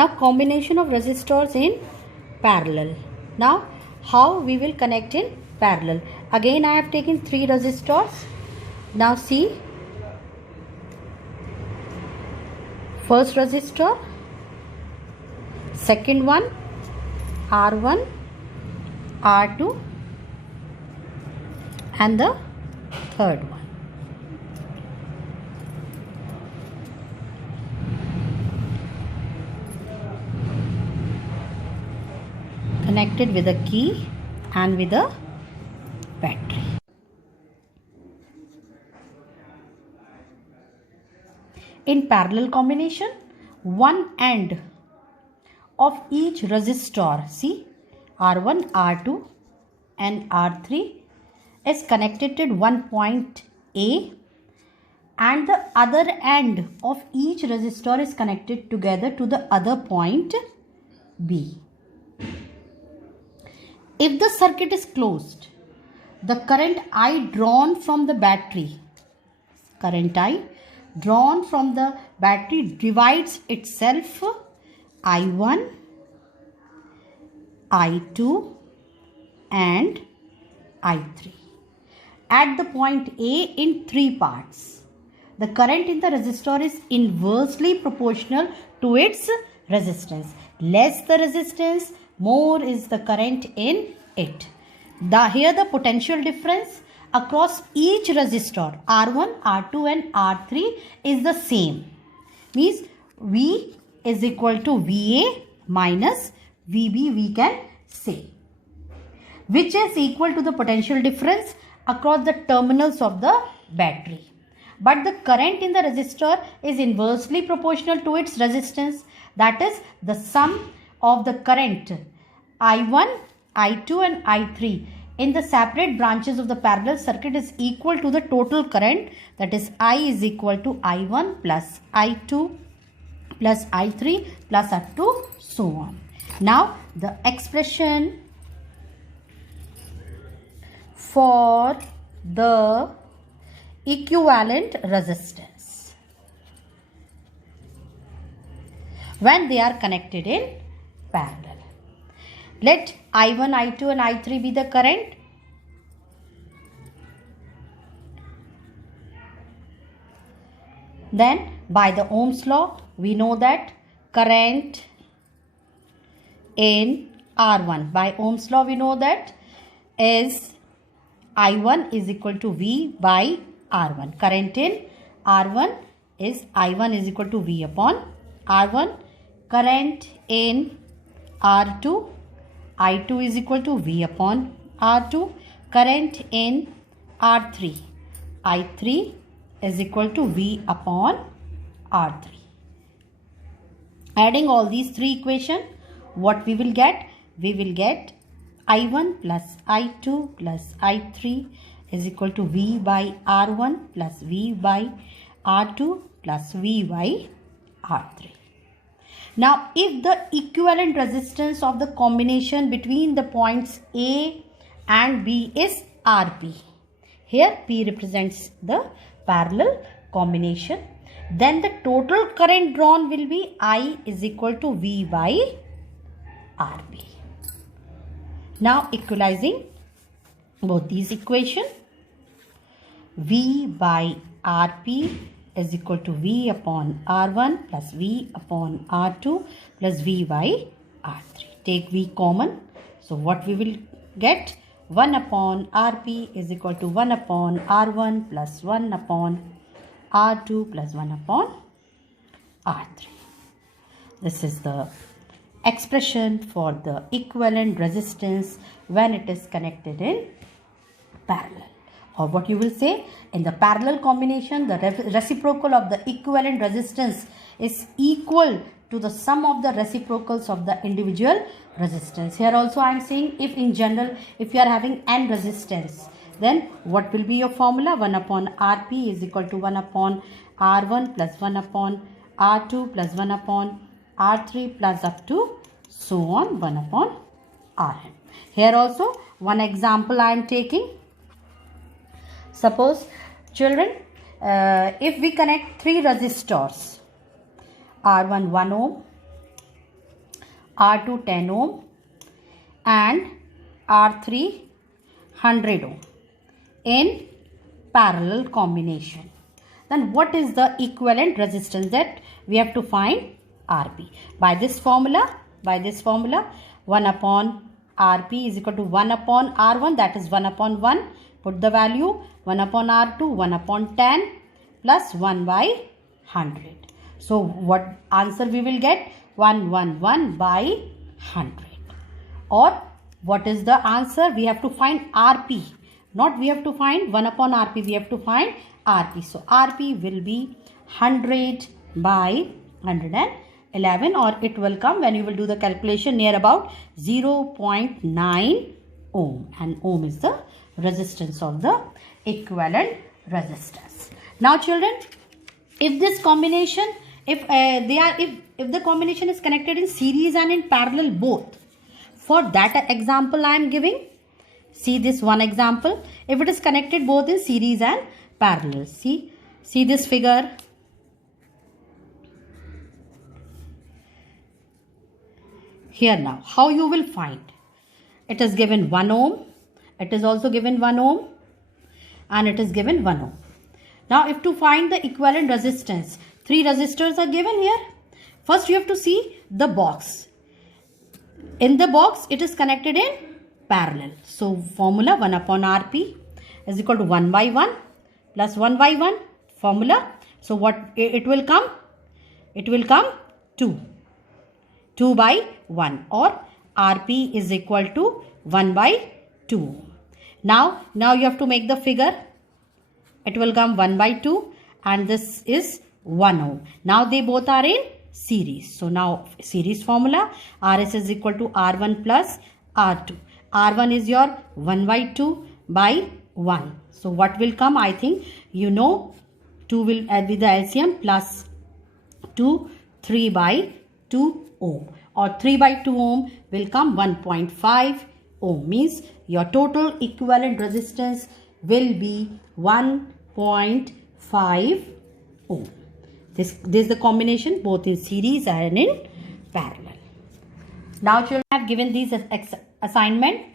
Now combination of resistors in parallel. Now how we will connect in parallel? Again I have taken 3 resistors. Now see, first resistor, second one R1, R2 and the third one. Connected with a key and with a battery. In parallel combination, one end of each resistor, see R1, R2 and R3 is connected to one point A, and the other end of each resistor is connected together to the other point B. If the circuit is closed, the current I drawn from the battery, divides itself I1, I2 and I3 at the point A in 3 parts. The current in the resistor is inversely proportional to its resistance. Less the resistance, more is the current in it. Here the potential difference across each resistor R1, R2 and R3 is the same. Means V is equal to VA minus VB, we can say, which is equal to the potential difference across the terminals of the battery. But the current in the resistor is inversely proportional to its resistance. That is, the sum of the current I1, I2 and I3 in the separate branches of the parallel circuit is equal to the total current, that is I is equal to I1 plus I2 plus I3 plus up to so on. Now the expression for the equivalent resistance when they are connected in parallel. Let I1, I2 and I3 be the current. Then by the Ohm's law, we know that current in R1, by Ohm's law we know that is I1 is equal to V by R1. Current in R1 is I1 is equal to V upon R1. Current in R2, I2 is equal to V upon R2. Current in R3, I3 is equal to V upon R3. Adding all these 3 equations, what we will get? We will get I1 plus I2 plus I3 is equal to V by R1 plus V by R2 plus V by R3. Now, if the equivalent resistance of the combination between the points A and B is RP, here P represents the parallel combination, then the total current drawn will be I is equal to V by RP. Now, equalizing both these equations, V by RP is equal to V upon R1 plus V upon R2 plus V by R3. Take V common. So what we will get? 1 upon RP is equal to 1 upon R1 plus 1 upon R2 plus 1 upon R3. This is the expression for the equivalent resistance when it is connected in parallel. Or what you will say, in the parallel combination, the reciprocal of the equivalent resistance is equal to the sum of the reciprocals of the individual resistance. Here also I am saying, if in general, if you are having n resistance, then what will be your formula? 1 upon Rp is equal to 1 upon R1 plus 1 upon R2 plus 1 upon R3 plus up to so on 1 upon Rn. Here also one example I am taking. Suppose children, if we connect 3 resistors, R1 1 ohm, R2 10 ohm and R3 100 ohm in parallel combination. Then what is the equivalent resistance that we have to find? Rp. By this formula, 1 upon Rp is equal to 1 upon R1, that is 1 upon 1. Put the value 1 upon R2, 1 upon 10 plus 1 by 100. So what answer we will get? 111 by 100. Or what is the answer? We have to find Rp. Not we have to find 1 upon Rp. We have to find Rp. So Rp will be 100 by 111, or it will come when you will do the calculation near about 0.9 ohm. And ohm is the resistance of the equivalent resistors. Now children, if this combination, if the combination is connected in series and in parallel both, for that example I am giving, see this one example. If it is connected both in series and parallel, see this figure. Here now, how you will find? It is given 1 ohm. It is also given 1 ohm. And it is given 1 ohm. Now, if to find the equivalent resistance, 3 resistors are given here. First, you have to see the box. In the box, it is connected in parallel. So, formula 1 upon Rp is equal to 1 by 1 plus 1 by 1 formula. So, what it will come? It will come 2. 2 by 1, or Rp is equal to 1 by 2. Now you have to make the figure. It will come 1 by 2 and this is 1 ohm. Now they both are in series. So now series formula, Rs is equal to R1 plus R2. R1 is your 1 by 2 by 1. So what will come? I think you know, 2 will add with the LCM plus 2, 3 by 2 ohm, or 3 by 2 ohm will come 1.5 ohm, means your total equivalent resistance will be 1.5 ohm. This is the combination both in series and in parallel. Now children, I have given these assignment.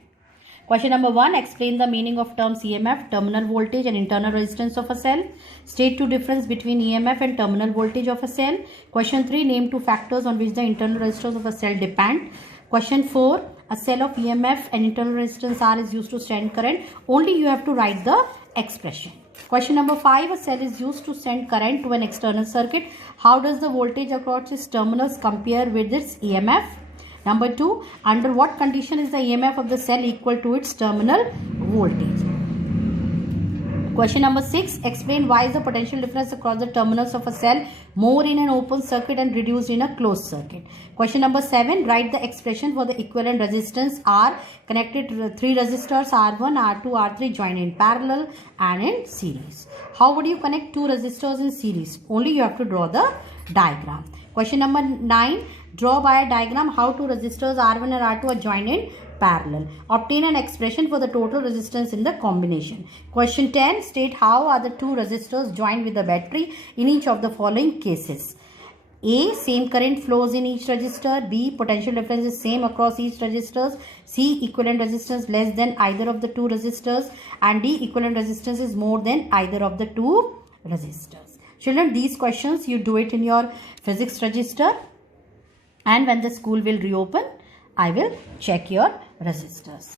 Question number 1, explain the meaning of terms EMF, terminal voltage and internal resistance of a cell. State 2 difference between EMF and terminal voltage of a cell. Question 3, name 2 factors on which the internal resistance of a cell depend. Question 4, a cell of EMF and internal resistance R is used to send current. Only you have to write the expression. Question number 5, a cell is used to send current to an external circuit. How does the voltage across its terminals compare with its EMF? Number 2, under what condition is the EMF of the cell equal to its terminal voltage? Question number 6, explain why is the potential difference across the terminals of a cell more in an open circuit and reduced in a closed circuit. Question number 7, write the expression for the equivalent resistance R connected to the 3 resistors R1, R2, R3 joined in parallel and in series. How would you connect 2 resistors in series? Only you have to draw the diagram. Question number 9, draw by a diagram how 2 resistors R1 and R2 are joined in parallel. Obtain an expression for the total resistance in the combination. Question 10, state how are the 2 resistors joined with the battery in each of the following cases. A, same current flows in each resistor. B, potential difference is same across each resistors. C, equivalent resistance less than either of the 2 resistors. And D, equivalent resistance is more than either of the 2 resistors. Children, these questions you do it in your physics register. And when the school will reopen, I will check your resistors.